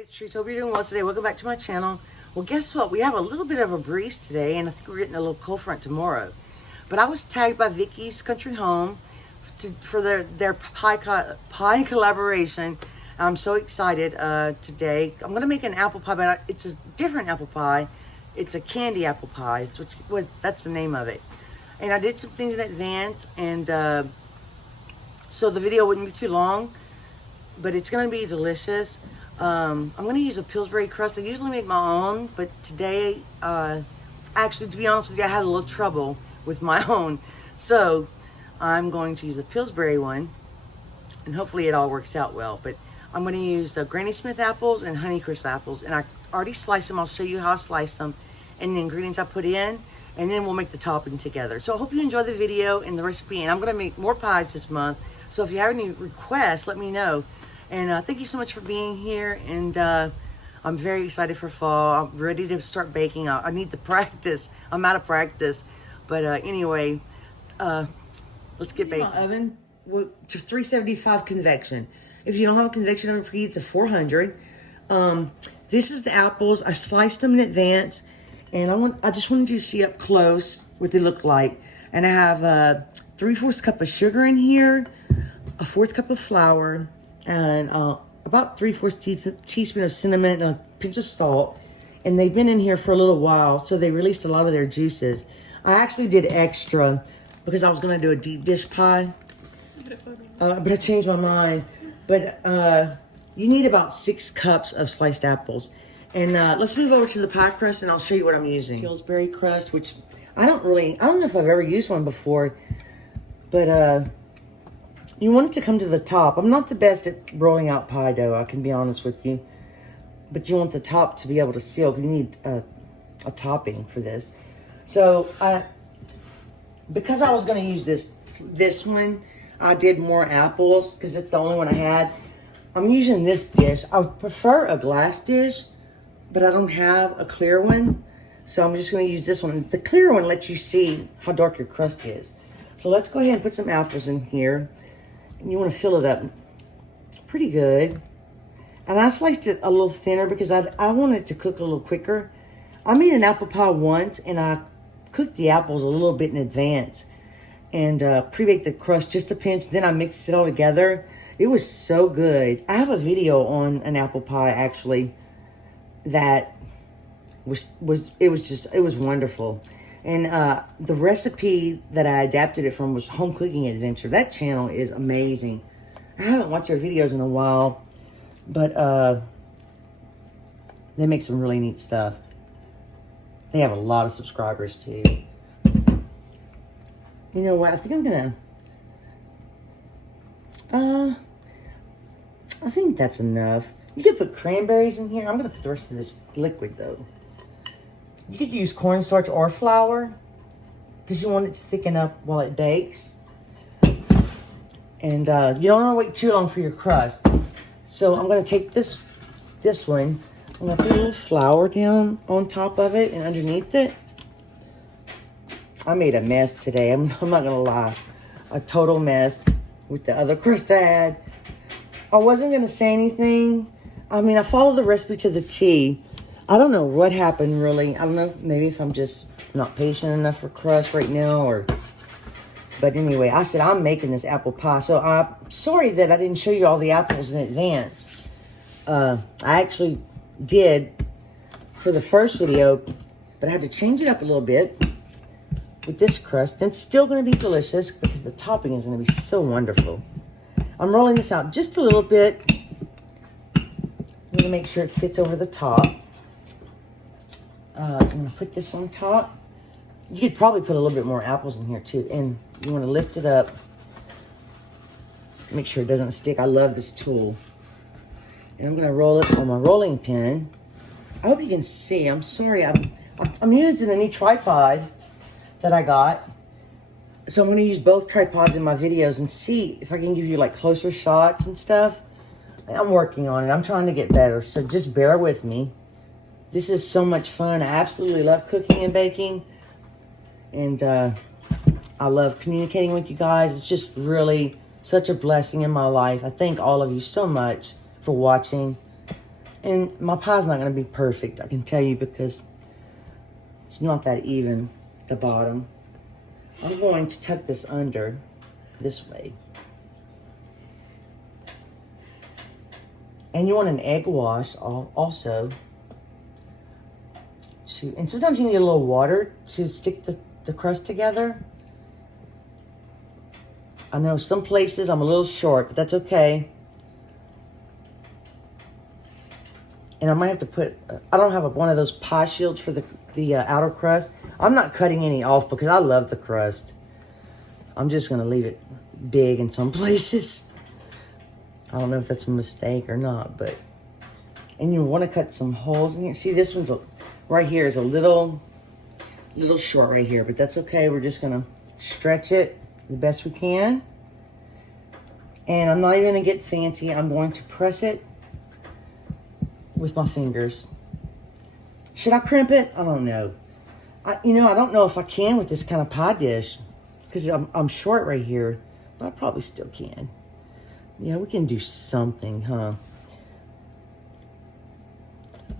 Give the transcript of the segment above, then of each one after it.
It's Tressa. Hope you're doing well today. Welcome back to my channel. Well, guess what? We have a little bit of a breeze today, and I think we're getting a little cold front tomorrow. But I was tagged by Vicky's Country Home for their pie collaboration. I'm so excited today. I'm going to make an apple pie, but it's a different apple pie. It's a candy apple pie. That's the name of it. And I did some things in advance, and so the video wouldn't be too long, but it's going to be delicious. I'm going to use a Pillsbury crust. I usually make my own, but today, actually, to be honest with you, I had a little trouble with my own. So I'm going to use the Pillsbury one, and hopefully it all works out well. But I'm going to use the Granny Smith apples and Honeycrisp apples, and I already sliced them. I'll show you how I sliced them and the ingredients I put in, and then we'll make the topping together. So I hope you enjoy the video and the recipe, and I'm going to make more pies this month. So if you have any requests, let me know. And thank you so much for being here. And I'm very excited for fall. I'm ready to start baking. I need the practice. I'm out of practice. But anyway, let's get baking. My oven to 375 convection. If you don't have a convection oven, preheat to 400. This is the apples. I sliced them in advance. And I just wanted you to see up close what they look like. And I have 3/4 cup of sugar in here, a 1/4 cup of flour, and about 3/4 teaspoon of cinnamon and a pinch of salt. And they've been in here for a little while, so they released a lot of their juices. I actually did extra because I was going to do a deep dish pie, but I changed my mind. But you need about 6 cups of sliced apples. And let's move over to the pie crust, and I'll show you what I'm using. Pillsbury crust, which I don't know if I've ever used one before, but you want it to come to the top. I'm not the best at rolling out pie dough, I can be honest with you. But you want the top to be able to seal. You need a topping for this. So because I was going to use this one, I did more apples because it's the only one I had. I'm using this dish. I would prefer a glass dish, but I don't have a clear one. So I'm just going to use this one. The clear one lets you see how dark your crust is. So let's go ahead and put some apples in here. And you want to fill it up pretty good. And I sliced it a little thinner because I wanted it to cook a little quicker. I made an apple pie once, and I cooked the apples a little bit in advance and pre-baked the crust just a pinch. Then I mixed it all together. It was so good. I have a video on an apple pie actually that was wonderful. And the recipe that I adapted it from was Home Cooking Adventure. That channel is amazing. I haven't watched their videos in a while, but they make some really neat stuff. They have a lot of subscribers too. You know what? I think I'm gonna. I think that's enough. You could put cranberries in here. I'm gonna put the rest of this liquid though. You could use cornstarch or flour because you want it to thicken up while it bakes. And you don't want to wait too long for your crust. So I'm going to take this one. I'm going to put a little flour down on top of it and underneath it. I made a mess today. I'm not going to lie. A total mess with the other crust I had. I wasn't going to say anything. I mean, I followed the recipe to the T. I don't know what happened, really. I don't know, maybe if I'm just not patient enough for crust right now, but anyway, I said I'm making this apple pie. So I'm sorry that I didn't show you all the apples in advance. I actually did for the first video, but I had to change it up a little bit with this crust. And it's still going to be delicious because the topping is going to be so wonderful. I'm rolling this out just a little bit. I'm going to make sure it fits over the top. I'm going to put this on top. You could probably put a little bit more apples in here too. And you want to lift it up. Make sure it doesn't stick. I love this tool. And I'm going to roll it on my rolling pin. I hope you can see. I'm sorry. I'm using a new tripod that I got. So I'm going to use both tripods in my videos and see if I can give you like closer shots and stuff. I'm working on it. I'm trying to get better. So just bear with me. This is so much fun. I absolutely love cooking and baking. And I love communicating with you guys. It's just really such a blessing in my life. I thank all of you so much for watching. And my pie's not going to be perfect, I can tell you, because it's not that even, the bottom. I'm going to tuck this under this way. And you want an egg wash also. And sometimes you need a little water to stick the crust together. I know some places I'm a little short, but that's okay. And I might have to put, I don't have one of those pie shields for the outer crust. I'm not cutting any off because I love the crust. I'm just going to leave it big in some places. I don't know if that's a mistake or not, but, and you want to cut some holes in here. See, this one's right here is a little short right here, but that's okay. We're just going to stretch it the best we can. And I'm not even going to get fancy. I'm going to press it with my fingers. Should I crimp it? I don't know. I don't know if I can with this kind of pie dish because I'm short right here, but I probably still can. Yeah, we can do something, huh?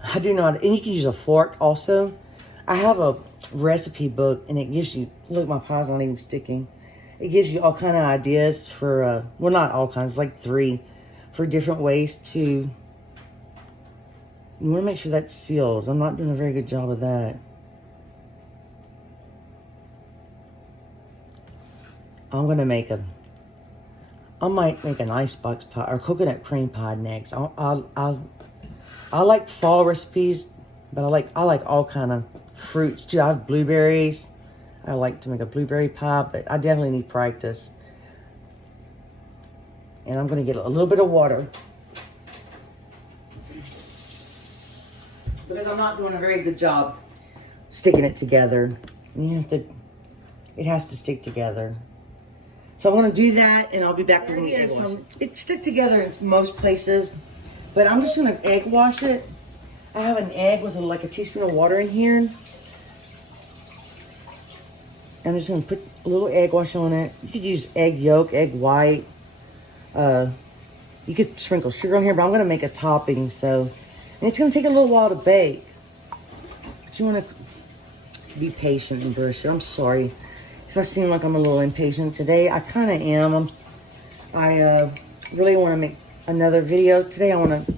I do not, and you can use a fork also. I have a recipe book, and it gives you, look, my pie's not even sticking. It gives you all kind of ideas for, well, not all kinds, like 3, for different ways to, you want to make sure that's sealed. I'm not doing a very good job of that. I'm going to make I might make an icebox pie or coconut cream pie next. I like fall recipes, but I like all kind of fruits too. I have blueberries. I like to make a blueberry pie, but I definitely need practice. And I'm going to get a little bit of water because I'm not doing a very good job sticking it together. It has to stick together. So I'm going to do that, and I'll be back when we egg wash it. It's stuck together in most places, but I'm just going to egg wash it. I have an egg with like a teaspoon of water in here. And I'm just going to put a little egg wash on it. You could use egg yolk, egg white. You could sprinkle sugar on here, but I'm going to make a topping. And it's going to take a little while to bake. But you want to be patient and brush it. I'm sorry if I seem like I'm a little impatient today. I kind of am. I really want to make another video today. I want to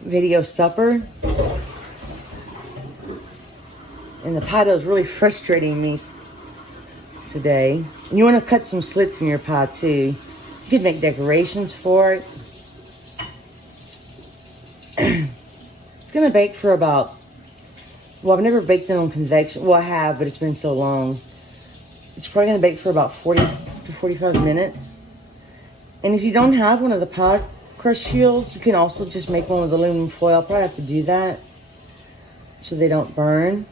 video supper. And the pie dough is really frustrating me today. And you want to cut some slits in your pie too. You could make decorations for it. It's going to bake for about, well, I've never baked it on convection. Well, I have, but it's been so long. It's probably going to bake for about 40 to 45 minutes. And if you don't have one of the pie crust shields, you can also just make one with aluminum foil. I'll probably have to do that so they don't burn.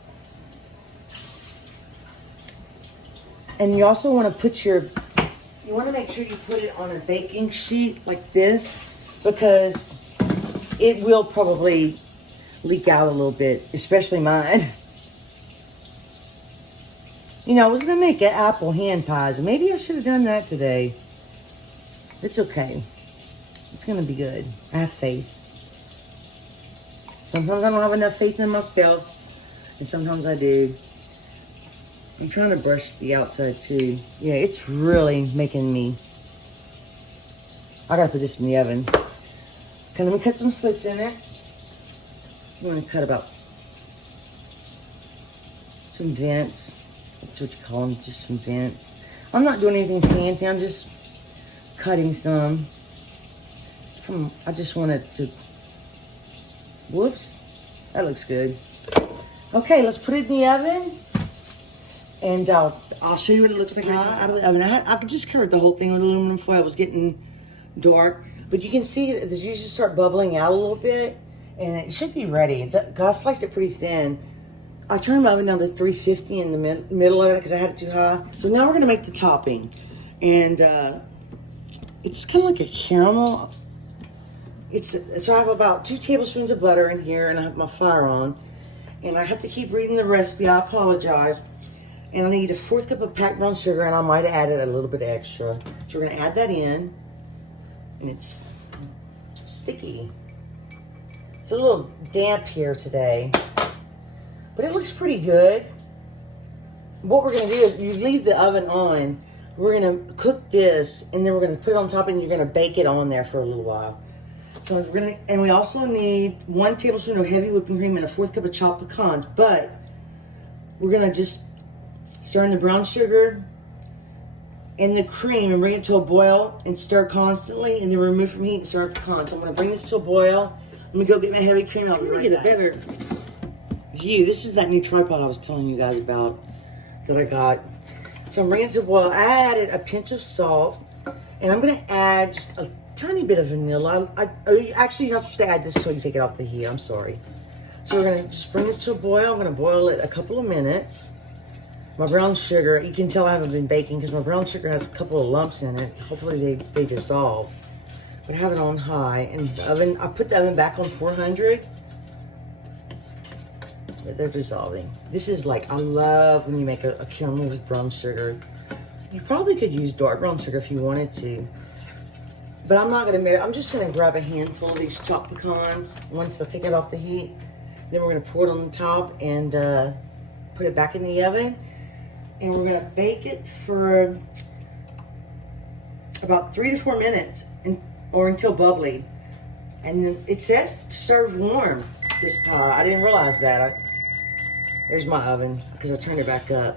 And you also want to you want to make sure you put it on a baking sheet like this, because it will probably leak out a little bit, especially mine. I was going to make apple hand pies, and maybe I should have done that today. It's okay. It's going to be good. I have faith. Sometimes I don't have enough faith in myself, and sometimes I do. I'm trying to brush the outside too. Yeah, it's really making me. I gotta put this in the oven. Okay, let me cut some slits in it. I'm gonna cut about some vents. That's what you call them, just some vents. I'm not doing anything fancy. I'm just cutting some. I just wanted to. Whoops, that looks good. Okay, let's put it in the oven. And I'll show you what it looks like out of the oven. I just covered the whole thing with aluminum foil. It was getting dark. But you can see that you just start bubbling out a little bit. And it should be ready. I sliced it pretty thin. I turned my oven down to 350 in the middle of it because I had it too high. So now we're going to make the topping. And it's kind of like a caramel. So I have about 2 tablespoons of butter in here. And I have my fire on. And I have to keep reading the recipe. I apologize. And I need a 1/4 cup of packed brown sugar, and I might have added a little bit extra. So we're going to add that in. And it's sticky. It's It's a little damp here today, but it looks pretty good. What we're gonna do is you leave the oven on. We're gonna cook this, and then we're gonna put it on top, and you're gonna bake it on there for a little while. So we're gonna, and we also need 1 tablespoon of heavy whipping cream and a 1/4 cup of chopped pecans. But we're gonna just stir in the brown sugar and the cream and bring it to a boil and stir constantly, and then remove from heat and stir up pecans. So I'm gonna bring this to a boil. Let me go get my heavy cream. I'll really get a better view. This is that new tripod I was telling you guys about that I got. So I'm bringing it to a boil. I added a pinch of salt, and I'm gonna add just a tiny bit of vanilla. Actually, you're not supposed to add this until you take it off the heat. I'm sorry. So we're gonna just bring this to a boil. I'm gonna boil it a couple of minutes. My brown sugar, you can tell I haven't been baking because my brown sugar has a couple of lumps in it. Hopefully they dissolve. But I have it on high, and the oven, I put the oven back on 400. They're dissolving. This is like, I love when you make a caramel with brown sugar. You probably could use dark brown sugar if you wanted to. But I'm not gonna, I'm just gonna grab a handful of these chopped pecans. Once I take it off the heat, then we're gonna pour it on the top and put it back in the oven. And we're gonna bake it for about 3 to 4 minutes, or until bubbly. And then it says to serve warm, this pie. I didn't realize that. There's my oven, because I turned it back up.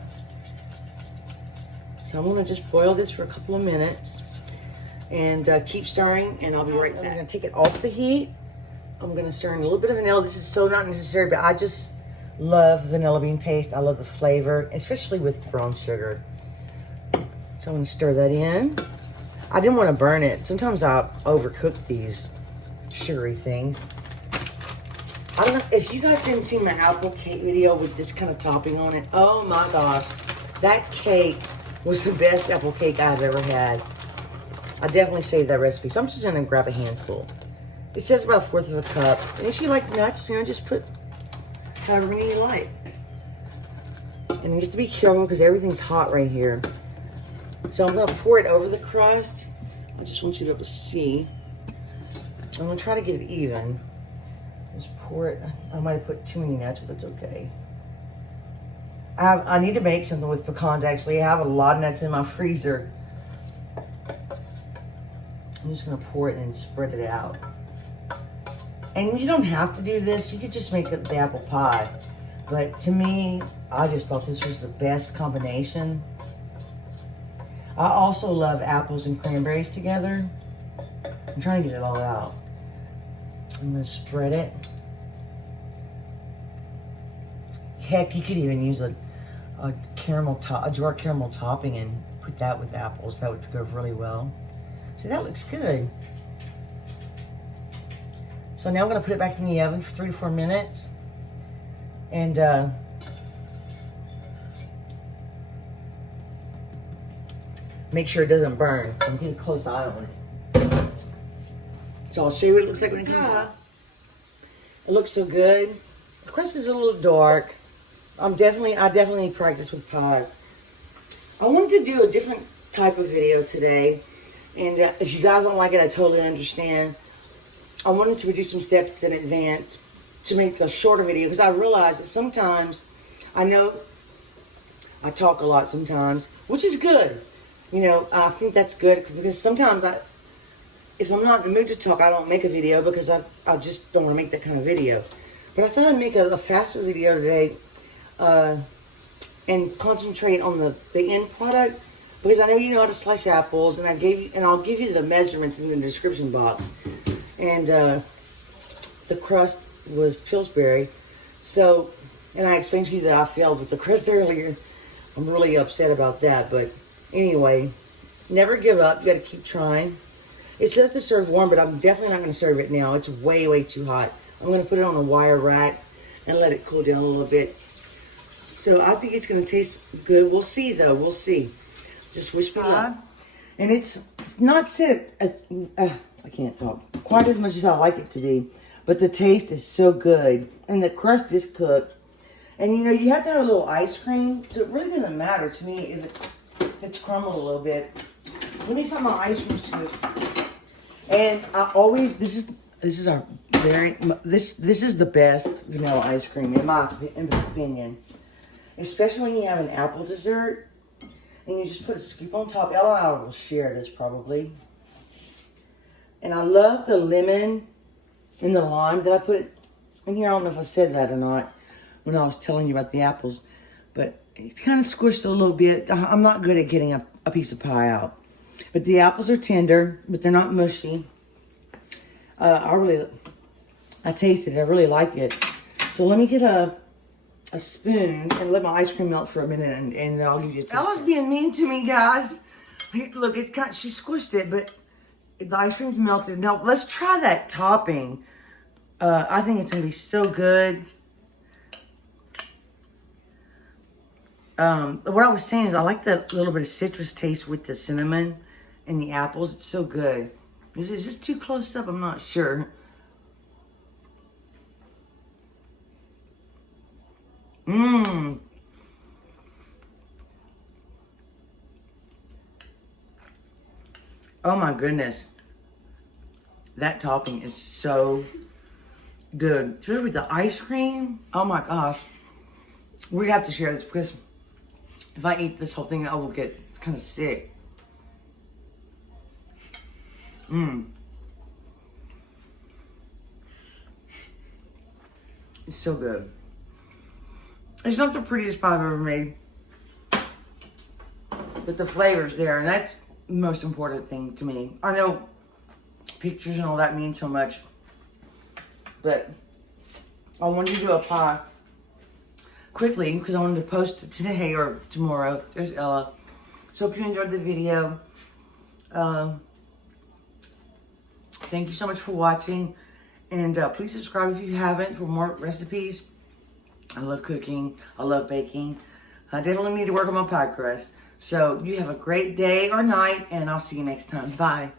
So I'm gonna just boil this for a couple of minutes and keep stirring, and I'll be right back. I'm gonna take it off the heat. I'm gonna stir in a little bit of vanilla. This is so not necessary, but I just love vanilla bean paste. I love the flavor, especially with the brown sugar. So I'm gonna stir that in. I didn't want to burn it. Sometimes I overcook these sugary things. I don't know if you guys didn't see my apple cake video with this kind of topping on it. Oh my gosh, that cake was the best apple cake I've ever had. I definitely saved that recipe, so I'm just gonna grab a handful. It says about 1/4 of a cup, and if you like nuts, you know, just put however many you like. And you have to be careful because everything's hot right here. So I'm gonna pour it over the crust. I just want you to be able to see. I'm gonna try to get it even. Just pour it. I might have put too many nuts, but that's okay. I need to make something with pecans, actually. I have a lot of nuts in my freezer. I'm just gonna pour it and spread it out. And you don't have to do this. You could just make the apple pie. But to me, I just thought this was the best combination. I also love apples and cranberries together. I'm trying to get it all out. I'm gonna spread it. Heck, you could even use a jar caramel topping and put that with apples. That would go really well. See, that looks good. So now I'm gonna put it back in the oven for 3 to 4 minutes. And make sure it doesn't burn. I'm keeping a close eye on it. So I'll show you what it looks like when it comes out. It looks so good. The crust is a little dark. I definitely practice with pies. I wanted to do a different type of video today. And if you guys don't like it, I totally understand. I wanted to do some steps in advance to make a shorter video, because I realize that sometimes, I know I talk a lot sometimes, which is good. You know, I think that's good, because sometimes if I'm not in the mood to talk, I don't make a video because I just don't want to make that kind of video. But I thought I'd make a faster video today and concentrate on the end product, because I know you know how to slice apples, and I'll give you the measurements in the description box. And the crust was Pillsbury. So, and I explained to you that I failed with the crust earlier. I'm really upset about that, but anyway, never give up. You got to keep trying. It says to serve warm, but I'm definitely not going to serve it now. It's way, way too hot. I'm going to put it on a wire rack and let it cool down a little bit. So I think it's going to taste good. We'll see, though. We'll see. Just wish me luck. And it's not said, I can't talk, quite as much as I like it to be. But the taste is so good. And the crust is cooked. And, you know, you have to have a little ice cream. So it really doesn't matter to me if it's crumbled a little bit. Let me find my ice cream scoop. And I always, this is our This is the best vanilla ice cream in my opinion. Especially when you have an apple dessert and you just put a scoop on top. Ella and I will share this probably. And I love the lemon and the lime that I put in here. I don't know if I said that or not when I was telling you about the apples, but it kind of squished a little bit. I'm not good at getting a piece of pie out, but the apples are tender, but they're not mushy. I tasted it. I really like it. So let me get a spoon and let my ice cream melt for a minute, and then I'll give you a taste. Ella's being mean to me, guys. Look, she squished it, but the ice cream's melted. Now, let's try that topping. I think it's going to be so good. What I was saying is I like that little bit of citrus taste with the cinnamon and the apples. It's so good. Is this too close up? I'm not sure. Mmm. Oh my goodness. That topping is so good. Especially with the ice cream. Oh my gosh. We have to share this because if I eat this whole thing, I will get kind of sick. Mmm. It's so good. It's not the prettiest pie I've ever made, but the flavor's there, and that's the most important thing to me. I know pictures and all that mean so much, but I wanted to do a pie quickly because I wanted to post it today or tomorrow. There's Ella. So hope you enjoyed the video. Thank you so much for watching, and please subscribe if you haven't for more recipes. I love cooking. I love baking. I definitely need to work on my pie crust. So you have a great day or night, and I'll see you next time. Bye.